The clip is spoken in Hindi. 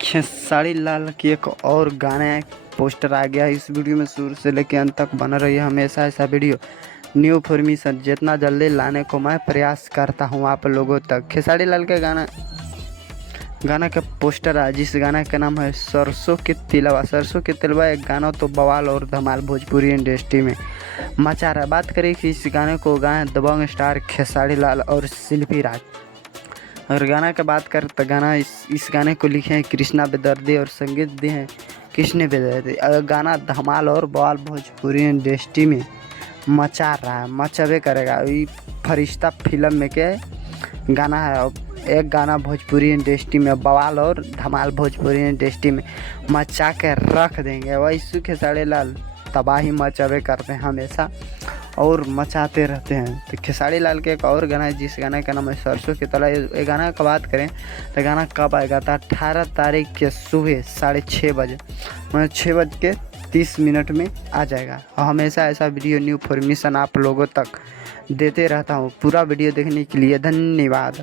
खेसारी लाल की एक और गाने पोस्टर आ गया है। इस वीडियो में शुरू से लेकर अंत तक बना रही है हमेशा ऐसा वीडियो न्यू इन्फॉर्मेशन जितना जल्दी लाने को मैं प्रयास करता हूँ आप लोगों तक। खेसारी लाल का गाना का पोस्टर है जिस गाना का नाम है सरसों के तिलवा। सरसों के तिलवा एक गाना तो बवाल और धमाल भोजपुरी इंडस्ट्री में मचा रहा है। बात करें कि इस गाने को गाएं दबंग स्टार खेसारी लाल और शिल्पी राज। अगर गाना की बात करें तो इस गाने को लिखे हैं कृष्णा बेदर्दी और संगीत दिए हैं कृष्ण बेदर्दी। अगर गाना धमाल और बवाल भोजपुरी इंडस्ट्री में मचा रहा है, मचावे करेगा। ये फरिश्ता फिल्म में के गाना है। एक गाना भोजपुरी इंडस्ट्री में बवाल और धमाल भोजपुरी इंडस्ट्री में मचा के रख देंगे। वैसे खेसारी लाल तबाही मचावे करते हैं हमेशा और मचाते रहते हैं। तो खेसारी लाल के एक और गाना है जिस गाने का नाम है सरसों की तला। ये गाना का बात करें तो गाना कब आएगा था 18 तारीख के सुबह 6:30 बजे, मतलब 6:30 में आ जाएगा। और हमेशा ऐसा वीडियो न्यू इन्फॉर्मेशन आप लोगों तक देते रहता हूँ। पूरा वीडियो देखने के लिए धन्यवाद।